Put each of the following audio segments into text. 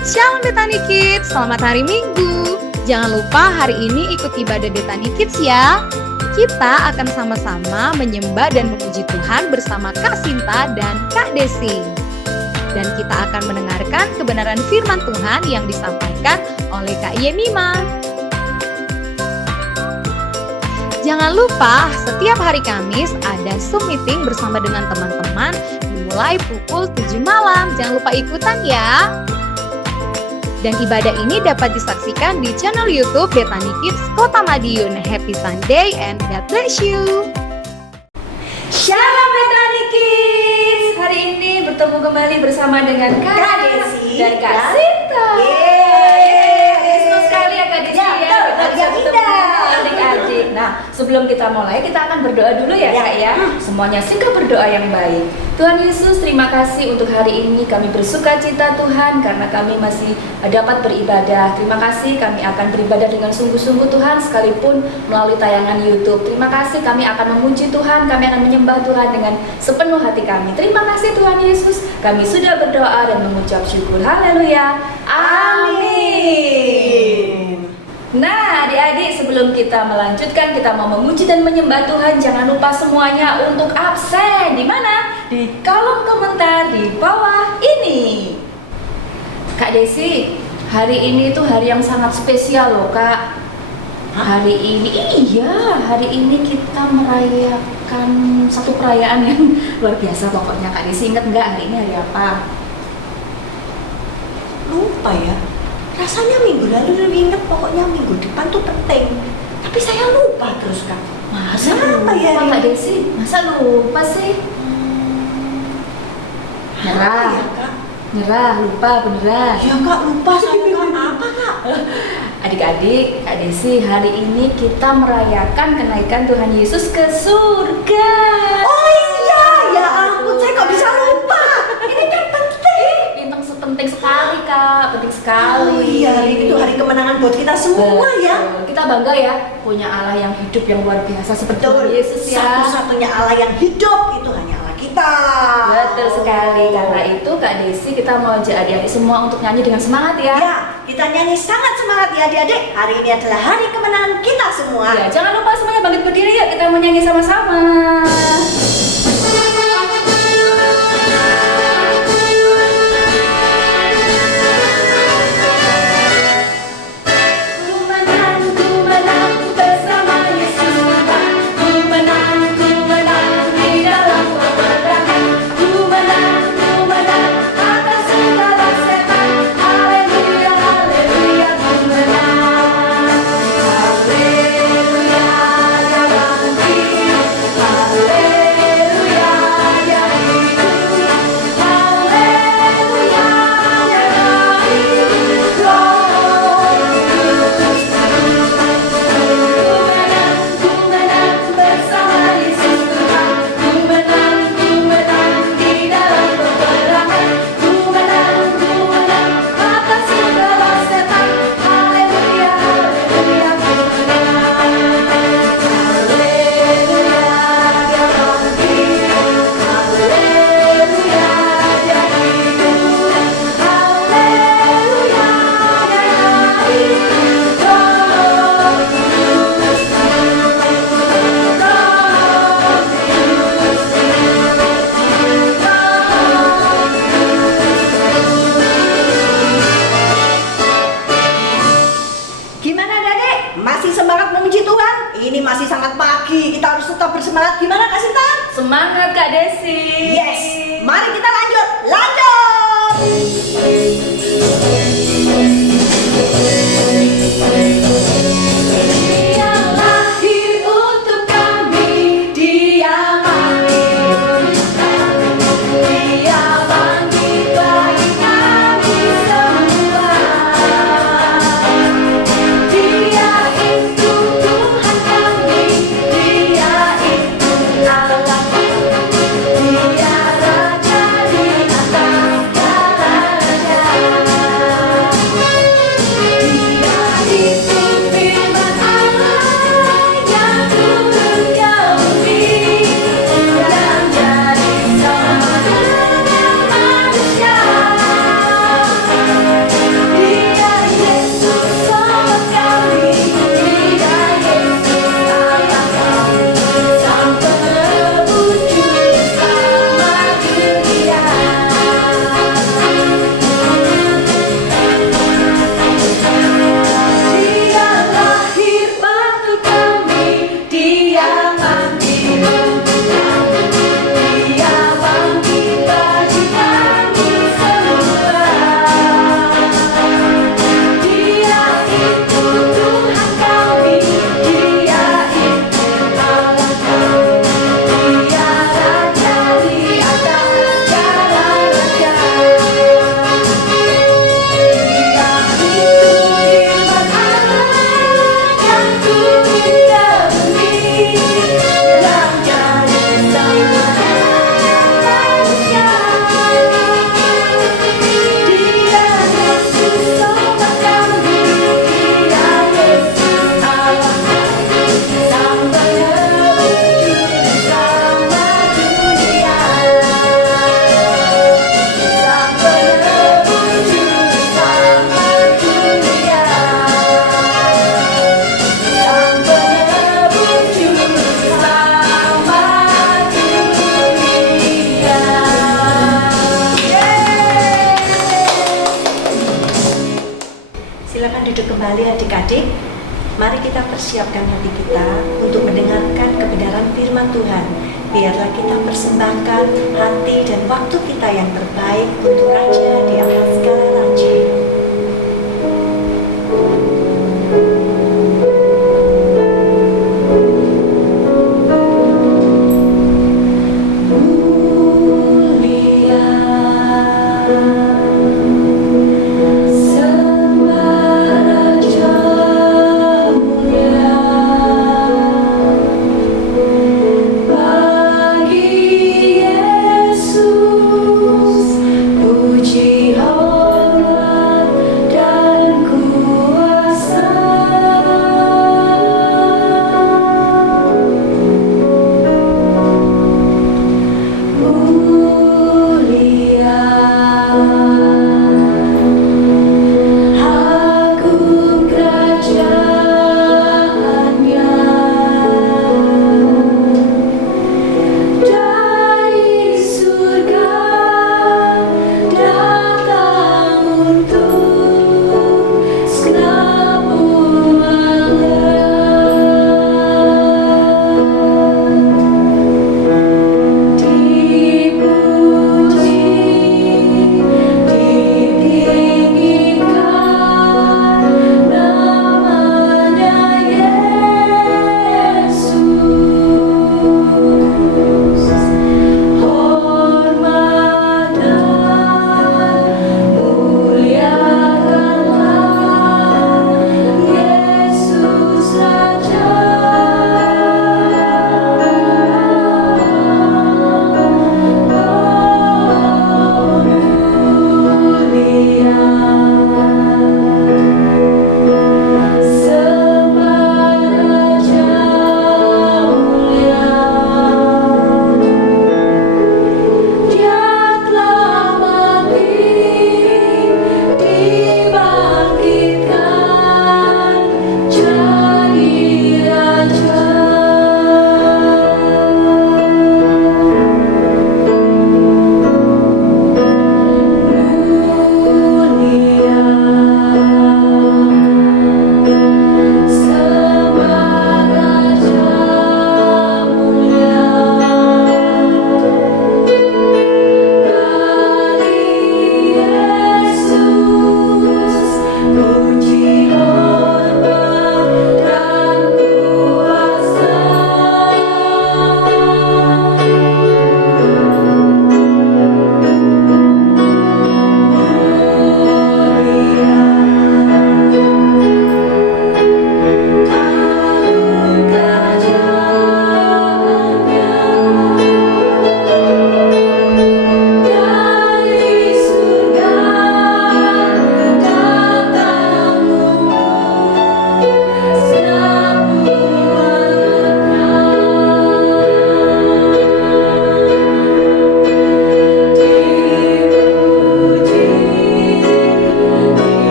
Shalom Betani Kids, selamat hari Minggu. Jangan lupa hari ini ikut ibadah Betani Kids ya. Kita akan sama-sama menyembah dan memuji Tuhan bersama Kak Sinta dan Kak Desi. Dan kita akan mendengarkan kebenaran firman Tuhan yang disampaikan oleh Kak Yemima. Jangan lupa setiap hari Kamis ada Zoom meeting bersama dengan teman-teman dimulai pukul 7 malam. Jangan lupa ikutan ya. Dan ibadah ini dapat disaksikan di channel YouTube Betani Kids Kota Madiun. Happy Sunday and God bless you. Shalom Betani Kids. Hari ini bertemu kembali bersama dengan Kak Desi dan Kak Sinta. Senang sekali ya Kak Desi ya. Kita bisa bertemu adik-adik. Nah, sebelum kita mulai kita akan berdoa dulu ya Kak ya. Semuanya singkat berdoa yang baik. Tuhan Yesus, terima kasih untuk hari ini. Kami bersuka cita Tuhan karena kami masih dapat beribadah. Terima kasih kami akan beribadah dengan sungguh-sungguh Tuhan sekalipun melalui tayangan YouTube. Terima kasih kami akan memuji Tuhan, kami akan menyembah Tuhan dengan sepenuh hati kami. Terima kasih Tuhan Yesus. Kami sudah berdoa dan mengucap syukur. Haleluya. Amin. Nah, adik-adik, sebelum kita melanjutkan, kita mau memuji dan menyembah Tuhan. Jangan lupa semuanya untuk absen. Di mana? Di kolom komentar di bawah ini. Kak Desi, hari ini tuh hari yang sangat spesial loh Kak. Hari ini, hari ini kita merayakan satu perayaan yang luar biasa pokoknya. Kak Desi inget nggak hari ini hari apa? Lupa ya. Rasanya minggu lalu udah inget, pokoknya minggu depan tuh penting. Tapi saya lupa terus Kak. Masa apa ya? Kak Desi, masa lupa sih? Nyerah. Ya, Kak? Nyerah, lupa beneran. Ya Kak, lupa saya Kak. Apa Kak? Adik-adik, Kak Desi, hari ini kita merayakan kenaikan Tuhan Yesus ke surga. Oh iya, ya ampun, saya kok bisa lupa. Ini kan penting. Penting sekali Kak, penting sekali. Oh iya, hari itu hari kemenangan buat kita semua ya. Kita bangga ya, punya Allah yang hidup yang luar biasa seperti Tuhan Yesus ya. Satu-satunya Allah yang hidup itu hanya Allah kita. Betul sekali. Karena itu Kak Desi, kita mau ajak adik-adik semua untuk nyanyi dengan semangat ya. Ya, kita nyanyi sangat semangat ya adik-adik. Hari ini adalah hari kemenangan kita semua. Ya, jangan lupa semuanya bangkit berdiri yuk, kita mau nyanyi sama-sama. Ini masih sangat pagi, kita harus tetap bersemangat. Gimana Kak Sinta? Semangat Kak Desi. Yes, mari kita lanjut. Lanjut. Dia lahir untuk kami, Dia mati untuk kami, Dia bangkit bagi kami semua. Dia itu Tuhan kami, Dia itu Allah kami, Dia Raja di atas segala raja. kembali adik-adik. Mari kita persiapkan hati kita untuk mendengarkan kebenaran firman Tuhan. Biarlah kita persembahkan hati dan waktu kita yang terbaik untuk Raja di atas segala raja. Dari surga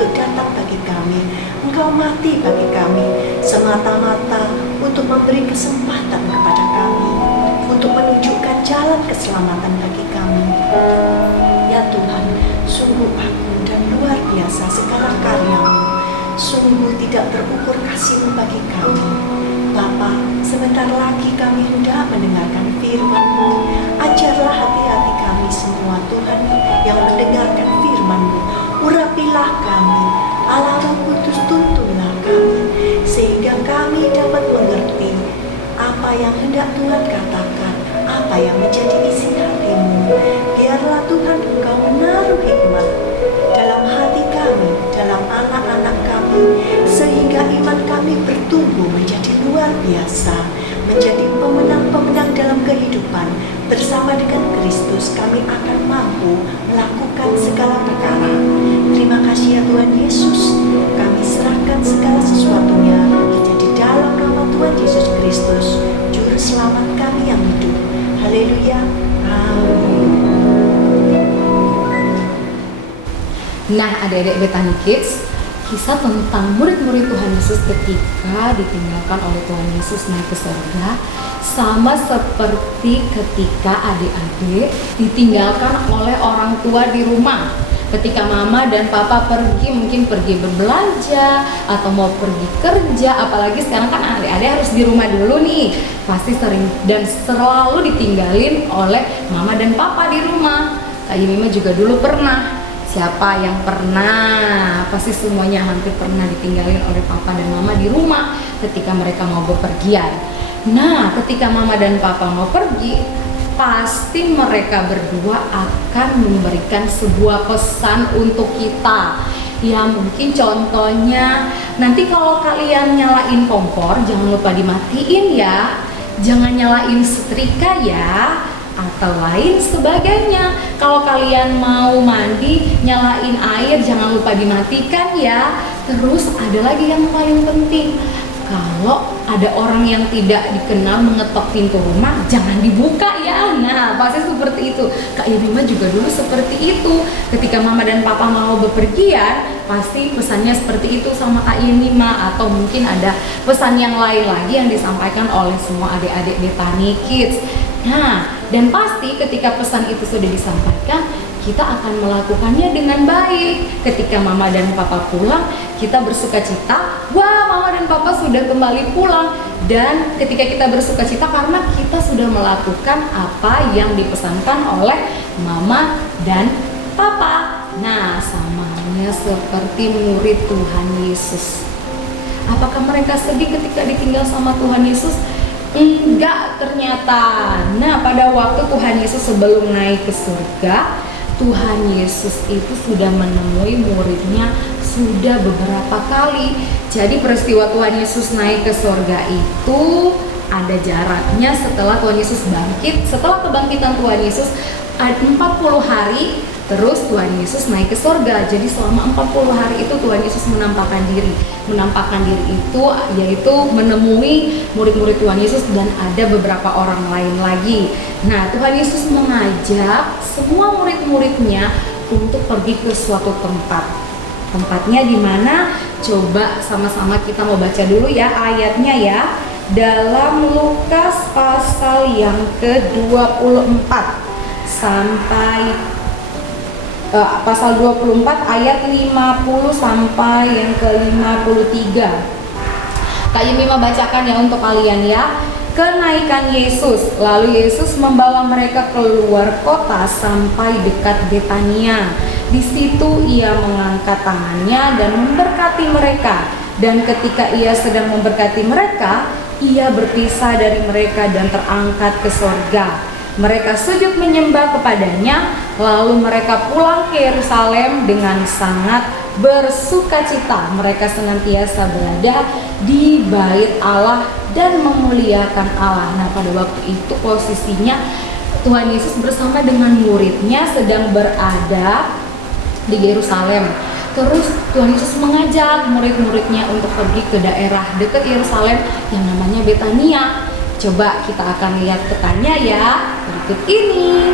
untuk datang bagi kami. Engkau mati bagi kami semata-mata untuk memberi kesempatan kepada kami, untuk menunjukkan jalan keselamatan bagi kami. Ya Tuhan, sungguh agung dan luar biasa segala karya-Mu. Sungguh tidak terukur kasih-Mu bagi kami. Bapa, sebentar lagi kami hendak mendengarkan firman-Mu. Ajarlah hati-hati kami semua, Tuhan, yang mendengarkan firman-Mu. Urapilah kami, Allah Roh Kudus, tuntunlah kami, sehingga kami dapat mengerti apa yang hendak Tuhan katakan, apa yang menjadi isi hati-Mu. Biarlah Tuhan Engkau menaruh hikmat dalam hati kami, dalam anak-anak kami, sehingga iman kami bertumbuh menjadi luar biasa, menjadi pemenang-pemenang dalam kehidupan. Bersama dengan Kristus kami akan mampu melakukan segala perkara. Terima kasih ya Tuhan Yesus, kami serahkan segala sesuatunya hanya di dalam nama Tuhan Yesus Kristus, Juru Selamat kami yang hidup. Haleluya, amin. Nah, adik-adik Bethany Kids, kisah tentang murid-murid Tuhan Yesus ketika ditinggalkan oleh Tuhan Yesus naik ke surga sama seperti ketika adik-adik ditinggalkan oleh orang tua di rumah. Ketika mama dan papa pergi, mungkin pergi berbelanja atau mau pergi kerja, apalagi sekarang kan adik-adik harus di rumah dulu nih, pasti sering dan selalu ditinggalin oleh mama dan papa di rumah. Kak Yimima juga dulu pernah. Siapa yang pernah? Pasti semuanya hampir pernah ditinggalin oleh papa dan mama di rumah ketika mereka mau bepergian. Nah, ketika mama dan papa mau pergi, pasti mereka berdua akan memberikan sebuah pesan untuk kita. Ya mungkin contohnya, nanti kalau kalian nyalain kompor jangan lupa dimatiin ya, jangan nyalain setrika ya, atau lain sebagainya. Kalau kalian mau mandi, nyalain air jangan lupa dimatikan ya. Terus ada lagi yang paling penting, kalau ada orang yang tidak dikenal mengetok pintu rumah, jangan dibuka ya. Nah, pasti seperti itu. Kak Yimima juga dulu seperti itu. Ketika mama dan papa mau bepergian, pasti pesannya seperti itu sama Kak Yimima. Atau mungkin ada pesan yang lain lagi yang disampaikan oleh semua adik-adik Bethany Kids. Nah, dan pasti ketika pesan itu sudah disampaikan, kita akan melakukannya dengan baik. Ketika mama dan papa pulang, kita bersuka cita, wah mama dan papa sudah kembali pulang. Dan ketika kita bersuka cita karena kita sudah melakukan apa yang dipesankan oleh mama dan papa. Nah, samanya seperti murid Tuhan Yesus. Apakah mereka sedih ketika ditinggal sama Tuhan Yesus? Enggak ternyata. Nah, pada waktu Tuhan Yesus sebelum naik ke surga, Tuhan Yesus itu sudah menemui muridnya sudah beberapa kali. Jadi peristiwa Tuhan Yesus naik ke surga itu ada jaraknya setelah Tuhan Yesus bangkit. Setelah kebangkitan Tuhan Yesus 40 hari, terus Tuhan Yesus naik ke surga. Jadi selama 40 hari itu Tuhan Yesus menampakkan diri. Menampakkan diri itu yaitu menemui murid-murid Tuhan Yesus dan ada beberapa orang lain lagi. Nah, Tuhan Yesus mengajak semua murid-muridnya untuk pergi ke suatu tempat. Tempatnya di mana? Coba sama-sama kita mau baca dulu ya ayatnya ya. Dalam Lukas pasal yang ke-24 sampai pasal 24 ayat 50 sampai yang ke-53. Kak Yimima bacakan ya untuk kalian ya. Kenaikan Yesus. Lalu Yesus membawa mereka keluar kota sampai dekat Betania. Di situ ia mengangkat tangannya dan memberkati mereka. Dan ketika ia sedang memberkati mereka, ia berpisah dari mereka dan terangkat ke sorga. Mereka sujud menyembah kepadanya, lalu mereka pulang ke Yerusalem dengan sangat bersukacita. Mereka senantiasa berada di bait Allah dan memuliakan Allah. Nah, pada waktu itu posisinya Tuhan Yesus bersama dengan muridnya sedang berada di Yerusalem. Terus Tuhan Yesus mengajak murid-muridnya untuk pergi ke daerah dekat Yerusalem yang namanya Betania. Coba kita akan lihat petanya ya, berikut ini.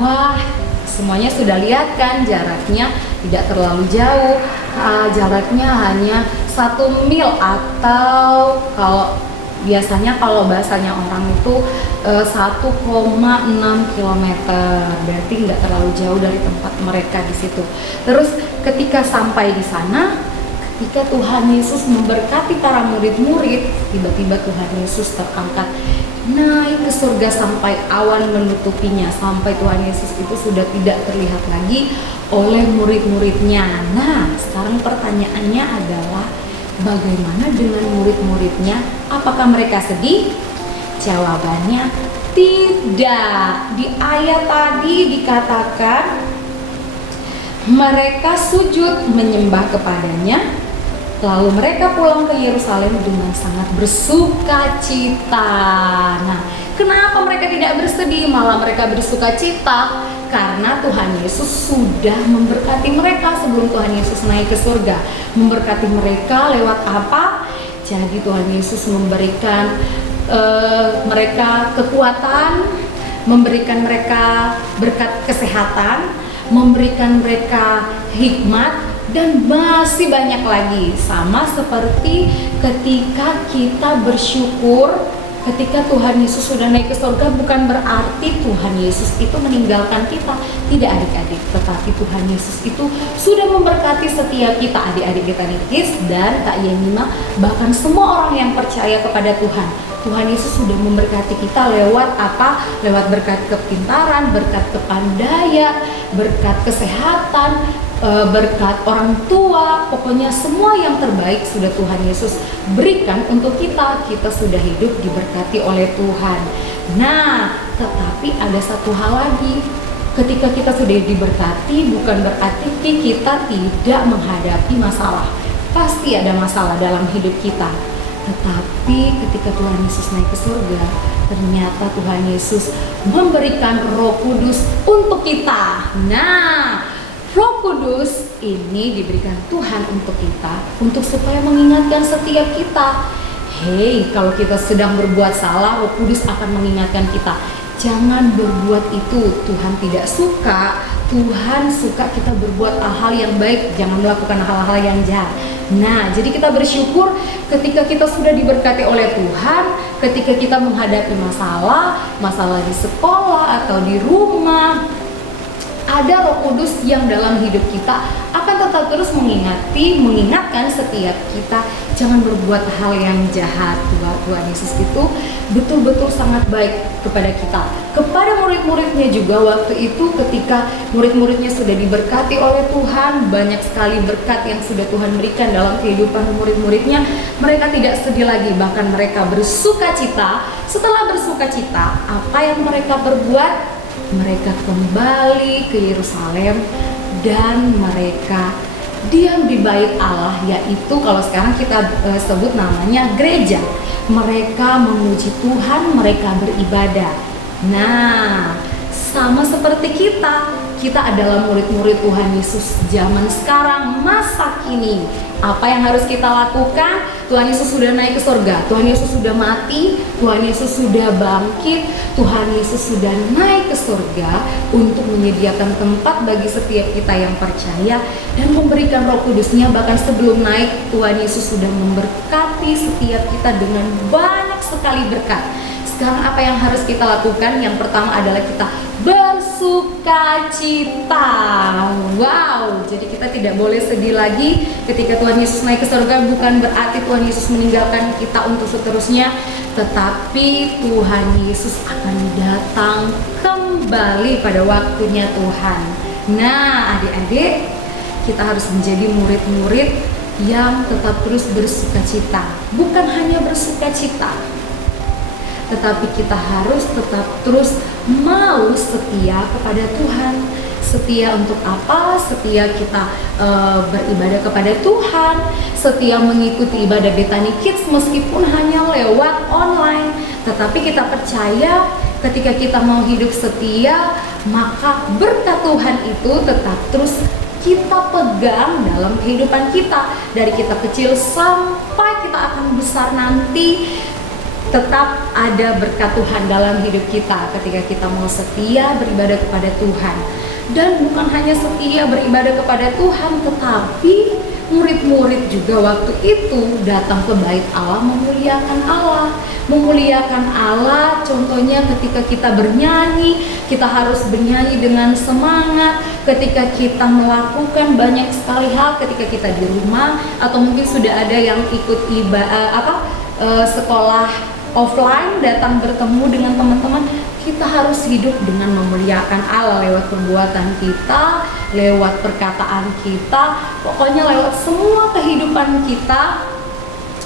Wah, semuanya sudah lihat kan, jaraknya tidak terlalu jauh. Jaraknya hanya 1 mil, atau biasanya kalau bahasanya orang itu 1,6 kilometer. Berarti nggak terlalu jauh dari tempat mereka di situ. Terus ketika sampai di sana, ketika Tuhan Yesus memberkati para murid-murid, tiba-tiba Tuhan Yesus terangkat naik ke surga sampai awan menutupinya, sampai Tuhan Yesus itu sudah tidak terlihat lagi oleh murid-muridnya. Nah, sekarang pertanyaannya adalah bagaimana dengan murid-muridnya? Apakah mereka sedih? Jawabannya tidak. Di ayat tadi dikatakan mereka sujud menyembah kepadanya, lalu mereka pulang ke Yerusalem dengan sangat bersuka cita. Nah, kenapa mereka tidak bersedih, malah mereka bersuka cita? Karena Tuhan Yesus sudah memberkati mereka sebelum Tuhan Yesus naik ke surga. Memberkati mereka lewat apa? Jadi Tuhan Yesus memberikan mereka kekuatan, memberikan mereka berkat kesehatan, memberikan mereka hikmat, dan masih banyak lagi. Sama seperti ketika kita bersyukur ketika Tuhan Yesus sudah naik ke surga, bukan berarti Tuhan Yesus itu meninggalkan kita. Tidak adik-adik, tetapi Tuhan Yesus itu sudah memberkati setiap kita, adik-adik kita Nikis dan Kak Yenima, bahkan semua orang yang percaya kepada Tuhan. Tuhan Yesus sudah memberkati kita lewat apa? Lewat berkat kepintaran, berkat kepandaian, berkat kesehatan, berkat orang tua, pokoknya semua yang terbaik sudah Tuhan Yesus berikan untuk kita. Kita sudah hidup diberkati oleh Tuhan. Nah, tetapi ada satu hal lagi. Ketika kita sudah diberkati, bukan berarti kita tidak menghadapi masalah. Pasti ada masalah dalam hidup kita. Tetapi ketika Tuhan Yesus naik ke surga, ternyata Tuhan Yesus memberikan Roh Kudus untuk kita. Nah, Roh Kudus ini diberikan Tuhan untuk kita, untuk supaya mengingatkan setiap kita. Hei, kalau kita sedang berbuat salah, Roh Kudus akan mengingatkan kita. Jangan berbuat itu, Tuhan tidak suka. Tuhan suka kita berbuat hal-hal yang baik, jangan melakukan hal-hal yang jahat. Nah, jadi kita bersyukur ketika kita sudah diberkati oleh Tuhan, ketika kita menghadapi masalah di sekolah atau di rumah, ada Roh Kudus yang dalam hidup kita akan tetap terus mengingatkan setiap kita jangan berbuat hal yang jahat. Tuhan Yesus itu betul-betul sangat baik kepada kita, kepada murid-muridnya juga. Waktu itu ketika murid-muridnya sudah diberkati oleh Tuhan, banyak sekali berkat yang sudah Tuhan berikan dalam kehidupan murid-muridnya, mereka tidak sedih lagi, bahkan mereka bersuka cita. Setelah bersuka cita, apa yang mereka berbuat? Mereka kembali ke Yerusalem dan mereka diam di bait Allah, yaitu kalau sekarang kita sebut namanya gereja. Mereka memuji Tuhan, mereka beribadah. Nah, sama seperti kita adalah murid-murid Tuhan Yesus zaman sekarang, masa kini. Apa yang harus kita lakukan? Tuhan Yesus sudah naik ke surga, Tuhan Yesus sudah mati, Tuhan Yesus sudah bangkit, Tuhan Yesus sudah naik ke surga untuk menyediakan tempat bagi setiap kita yang percaya dan memberikan Roh Kudusnya. Bahkan sebelum naik, Tuhan Yesus sudah memberkati setiap kita dengan banyak sekali berkat. Sekarang apa yang harus kita lakukan? Yang pertama adalah kita bersuka cita. Wow, jadi kita tidak boleh sedih lagi ketika Tuhan Yesus naik ke surga. Bukan berarti Tuhan Yesus meninggalkan kita untuk seterusnya, tetapi Tuhan Yesus akan datang kembali pada waktunya Tuhan. Nah, adik-adik, kita harus menjadi murid-murid yang tetap terus bersuka cita. Bukan hanya bersuka cita, tetapi kita harus tetap terus mau setia kepada Tuhan. Setia untuk apa? Setia kita beribadah kepada Tuhan, setia mengikuti ibadah Bethany Kids meskipun hanya lewat online. Tetapi kita percaya ketika kita mau hidup setia, maka berkat Tuhan itu tetap terus kita pegang dalam kehidupan kita. Dari kita kecil sampai kita akan besar nanti, tetap ada berkat Tuhan dalam hidup kita ketika kita mau setia beribadah kepada Tuhan. Dan bukan hanya setia beribadah kepada Tuhan, tetapi murid-murid juga waktu itu datang ke bait Allah memuliakan Allah. Memuliakan Allah contohnya ketika kita bernyanyi, kita harus bernyanyi dengan semangat. Ketika kita melakukan banyak sekali hal, ketika kita di rumah atau mungkin sudah ada yang ikut sekolah offline, datang bertemu dengan teman-teman, kita harus hidup dengan memuliakan Allah lewat perbuatan kita, lewat perkataan kita, pokoknya lewat semua kehidupan kita,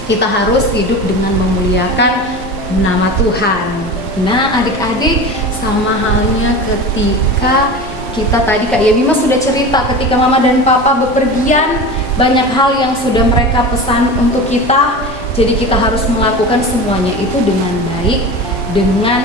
kita harus hidup dengan memuliakan nama Tuhan. Nah, adik-adik, sama halnya ketika kita tadi, Kak Yemima sudah cerita ketika mama dan papa bepergian, banyak hal yang sudah mereka pesan untuk kita. Jadi kita harus melakukan semuanya itu dengan baik, dengan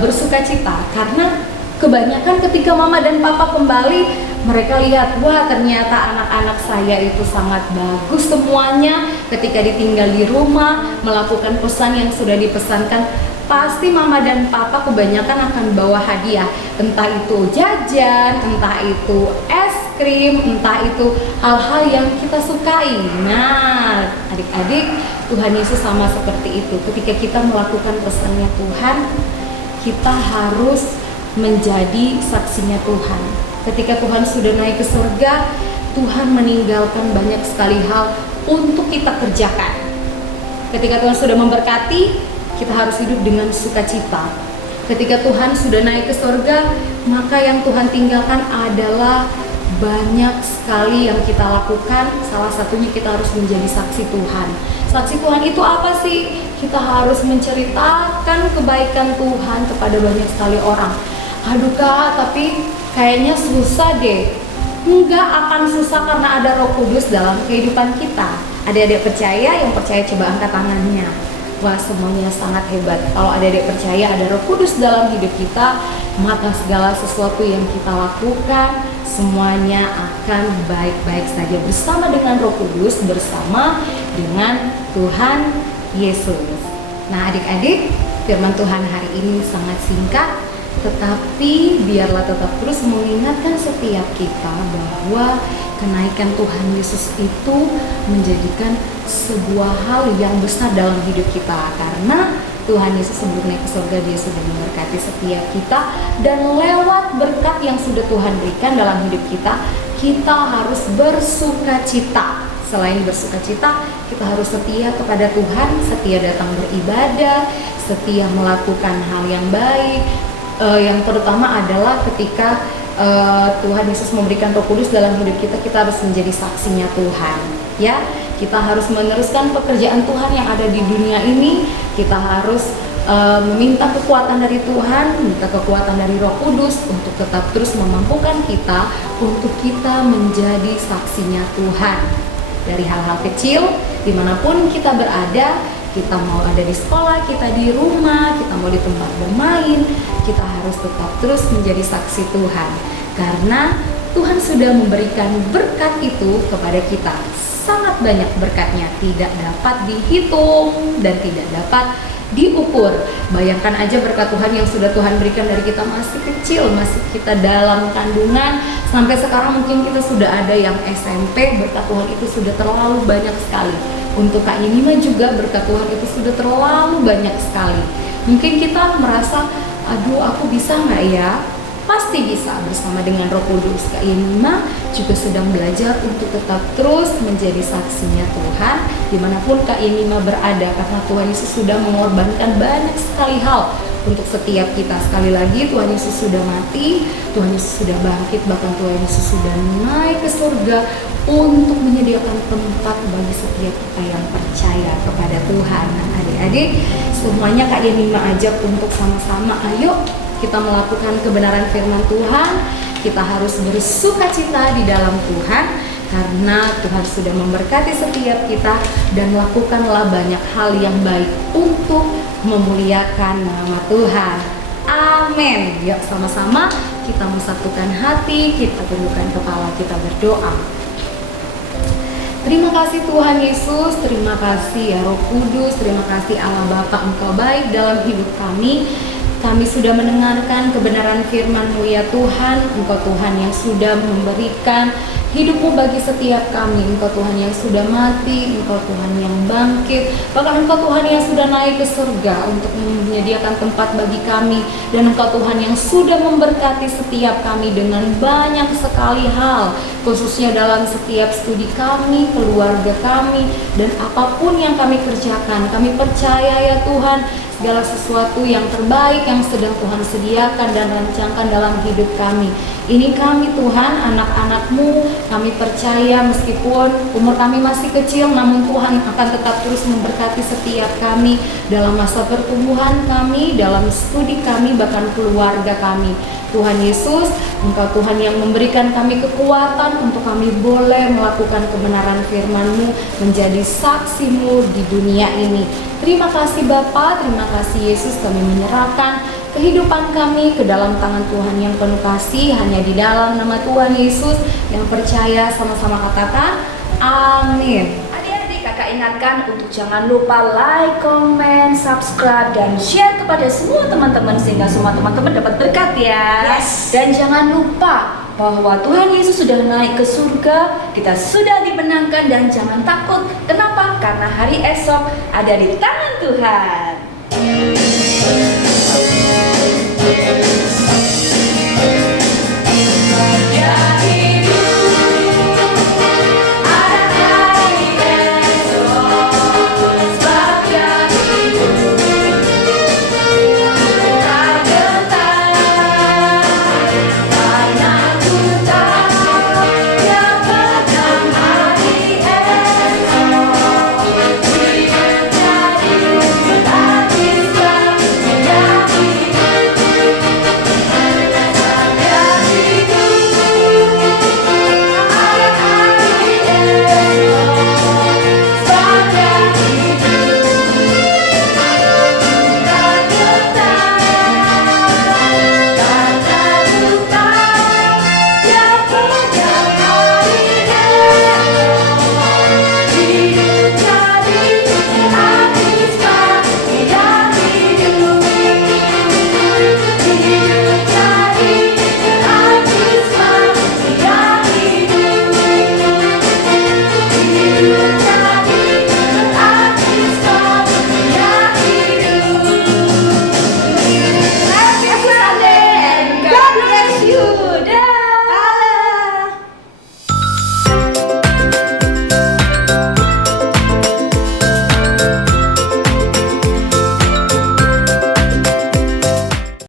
bersuka cita. Karena kebanyakan ketika mama dan papa kembali, mereka lihat, wah ternyata anak-anak saya itu sangat bagus semuanya. Ketika ditinggal di rumah, melakukan pesan yang sudah dipesankan, pasti mama dan papa kebanyakan akan bawa hadiah. Entah itu jajan, entah itu es krim, entah itu hal-hal yang kita sukai. Nah, adik-adik, Tuhan Yesus sama seperti itu. Ketika kita melakukan pesannya Tuhan, kita harus menjadi saksinya Tuhan. Ketika Tuhan sudah naik ke surga, Tuhan meninggalkan banyak sekali hal untuk kita kerjakan. Ketika Tuhan sudah memberkati, kita harus hidup dengan sukacita. Ketika Tuhan sudah naik ke surga, maka yang Tuhan tinggalkan adalah banyak sekali yang kita lakukan. Salah satunya kita harus menjadi saksi Tuhan. Saksi Tuhan itu apa sih? Kita harus menceritakan kebaikan Tuhan kepada banyak sekali orang. Aduh Kak, tapi kayaknya susah deh. Enggak akan susah karena ada Roh Kudus dalam kehidupan kita. Adik-adik percaya, yang percaya coba angkat tangannya. Wah, semuanya sangat hebat. Kalau adik-adik percaya ada Roh Kudus dalam hidup kita, maka segala sesuatu yang kita lakukan semuanya akan baik-baik saja bersama dengan Roh Kudus, bersama dengan Tuhan Yesus. Nah, adik-adik, firman Tuhan hari ini sangat singkat, tetapi biarlah tetap terus mengingatkan setiap kita bahwa kenaikan Tuhan Yesus itu menjadikan sebuah hal yang besar dalam hidup kita. Karena Tuhan Yesus sebelum naik ke surga, Dia sudah memberkati setiap kita, dan lewat berkat yang sudah Tuhan berikan dalam hidup kita, kita harus bersuka cita. Selain bersuka cita, kita harus setia kepada Tuhan, setia datang beribadah, setia melakukan hal yang baik. Yang terutama adalah ketika Tuhan Yesus memberikan Roh Kudus dalam hidup kita, kita harus menjadi saksinya Tuhan. Ya, kita harus meneruskan pekerjaan Tuhan yang ada di dunia ini. Kita harus meminta kekuatan dari Tuhan, minta kekuatan dari Roh Kudus untuk tetap terus memampukan kita untuk kita menjadi saksinya Tuhan. Dari hal-hal kecil, dimanapun kita berada, kita mau ada di sekolah, kita di rumah, kita mau di tempat bermain, kita harus tetap terus menjadi saksi Tuhan. Karena Tuhan sudah memberikan berkat itu kepada kita. Sangat banyak berkatnya, tidak dapat dihitung dan tidak dapat diukur. Bayangkan aja berkat Tuhan yang sudah Tuhan berikan dari kita masih kecil, masih kita dalam kandungan, sampai sekarang mungkin kita sudah ada yang SMP, berkat Tuhan itu sudah terlalu banyak sekali. Untuk Kak Yemima juga berkat Tuhan itu sudah terlalu banyak sekali. Mungkin kita merasa, aduh aku bisa nggak ya? Pasti bisa bersama dengan Roh Kudus. Kak Yemima juga sedang belajar untuk tetap terus menjadi saksinya Tuhan dimanapun Kak Yemima berada, karena Tuhan Yesus sudah mengorbankan banyak sekali hal untuk setiap kita. Sekali lagi, Tuhan Yesus sudah mati, Tuhan Yesus sudah bangkit, bahkan Tuhan Yesus sudah naik ke surga untuk menyediakan tempat bagi setiap kita yang percaya kepada Tuhan. Nah, adik-adik, semuanya Kak Yemima ajak untuk sama-sama ayo kita melakukan kebenaran firman Tuhan. Kita harus bersukacita di dalam Tuhan, karena Tuhan sudah memberkati setiap kita, dan lakukanlah banyak hal yang baik untuk memuliakan nama Tuhan. Amin. Yuk sama-sama kita satukan hati, kita tundukkan kepala, kita berdoa. Terima kasih Tuhan Yesus, terima kasih ya Roh Kudus, terima kasih Allah Bapa, Engkau baik dalam hidup kami. Kami sudah mendengarkan kebenaran firman-Mu ya Tuhan. Engkau Tuhan yang sudah memberikan hidup-Mu bagi setiap kami. Engkau Tuhan yang sudah mati, Engkau Tuhan yang bangkit, bahkan Engkau Tuhan yang sudah naik ke surga untuk menyediakan tempat bagi kami. Dan Engkau Tuhan yang sudah memberkati setiap kami dengan banyak sekali hal, khususnya dalam setiap studi kami, keluarga kami, dan apapun yang kami kerjakan. Kami percaya ya Tuhan, segala sesuatu yang terbaik yang sedang Tuhan sediakan dan rancangkan dalam hidup kami. Ini kami Tuhan, anak-anak-Mu, kami percaya meskipun umur kami masih kecil, namun Tuhan akan tetap terus memberkati setiap kami dalam masa pertumbuhan kami, dalam studi kami, bahkan keluarga kami. Tuhan Yesus, Engkau Tuhan yang memberikan kami kekuatan untuk kami boleh melakukan kebenaran firman-Mu, menjadi saksi-Mu di dunia ini. Terima kasih Bapa, terima kasih Yesus, kami menyerahkan kehidupan kami ke dalam tangan Tuhan yang penuh kasih. Hanya di dalam nama Tuhan Yesus yang percaya, sama-sama katakan amin. Adik-adik, kakak ingatkan untuk jangan lupa like, comment, subscribe, dan share kepada semua teman-teman sehingga semua teman-teman dapat berkat ya. Yes. Dan jangan lupa bahwa Tuhan Yesus sudah naik ke surga, kita sudah dimenangkan, dan jangan takut. Kenapa? Karena hari esok ada di tangan Tuhan.